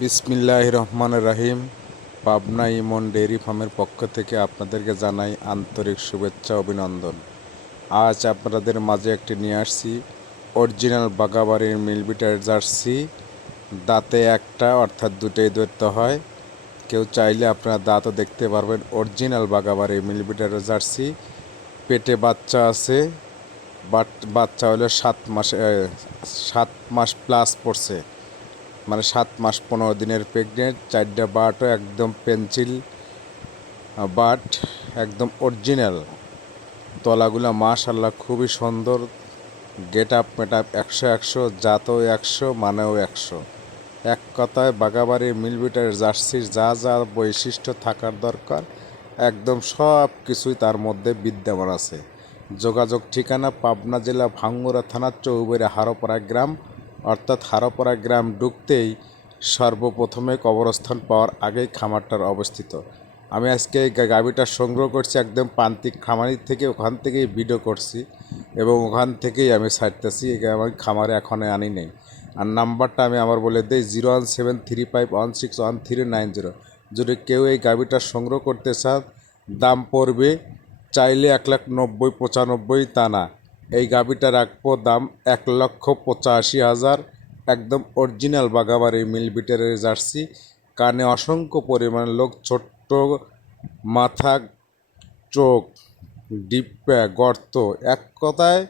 বিসমিল্লাহির রহমানির রহিম। পাবনা ইমন ডেইরি ফার্মের পক্ষ থেকে আপনাদেরকে জানাই আন্তরিক শুভেচ্ছা অভিনন্দন। আজ আপনাদের মাঝে একটি নিয়ে আসছি অরিজিনাল বাগাবাড়ির মিলবিটার জার্সি। দাঁতে একটা অর্থাৎ দুটোই ধরতে হয়। কেউ চাইলে আপনারা দাঁতও দেখতে পারবেন। অরিজিনাল বাগাবাড়ির মিলবিটার জার্সি। পেটে বাচ্চা আছে, বাচ্চা হলো 7 মাস প্লাস পড়ছে, মানে 7 মাস 15 দিনের প্রেগনেন্ট। 4টা বাটও একদম পেন্সিল বাট, একদম অরিজিনাল। তলাগুলো মাশাল্লাহ খুবই সুন্দর। গেট আপ মেট আপ 100 জাতও 100, মানেও 100। এক কথায় বাগাবাড়ির মিলবিটার জার্সির যা যা বৈশিষ্ট্য থাকার দরকার একদম সব কিছুই তার মধ্যে বিদ্যমান আছে। যোগাযোগ ঠিকানা পাবনা জেলা ভাঙ্গুড়া থানা চৌবেড়া হারোপাড়া গ্রাম, অর্থাৎ হারোপাড়া গ্রাম ঢুকতেই সর্বপ্রথমে কবরস্থান পাওয়ার আগেই খামারটার অবস্থিত। আমি আজকে এই গাভীটা সংগ্রহ করছি একদম প্রান্তিক খামারি থেকে, ওখান থেকেই ভিডিও করছি এবং ওখান থেকেই আমি ছাড়তেছি। আমি খামারে এখনও আনি নেই। আর নাম্বারটা আমি আমার বলে দিই 01735161390। যদি কেউ এই গাভীটা সংগ্রহ করতে চান, দাম পড়বে চাইলে 1,90,95, তা না, এই গাভীটা রাখবো দাম 1,85,000। একদম অরিজিনাল বাগাবাড়ি মিলবিটারের জার্সি। কানে অসংখ্য পরিমাণ লোক, ছোট্ট মাথা, চোখ, ডিপ্পা, গর্ত, এক কথায়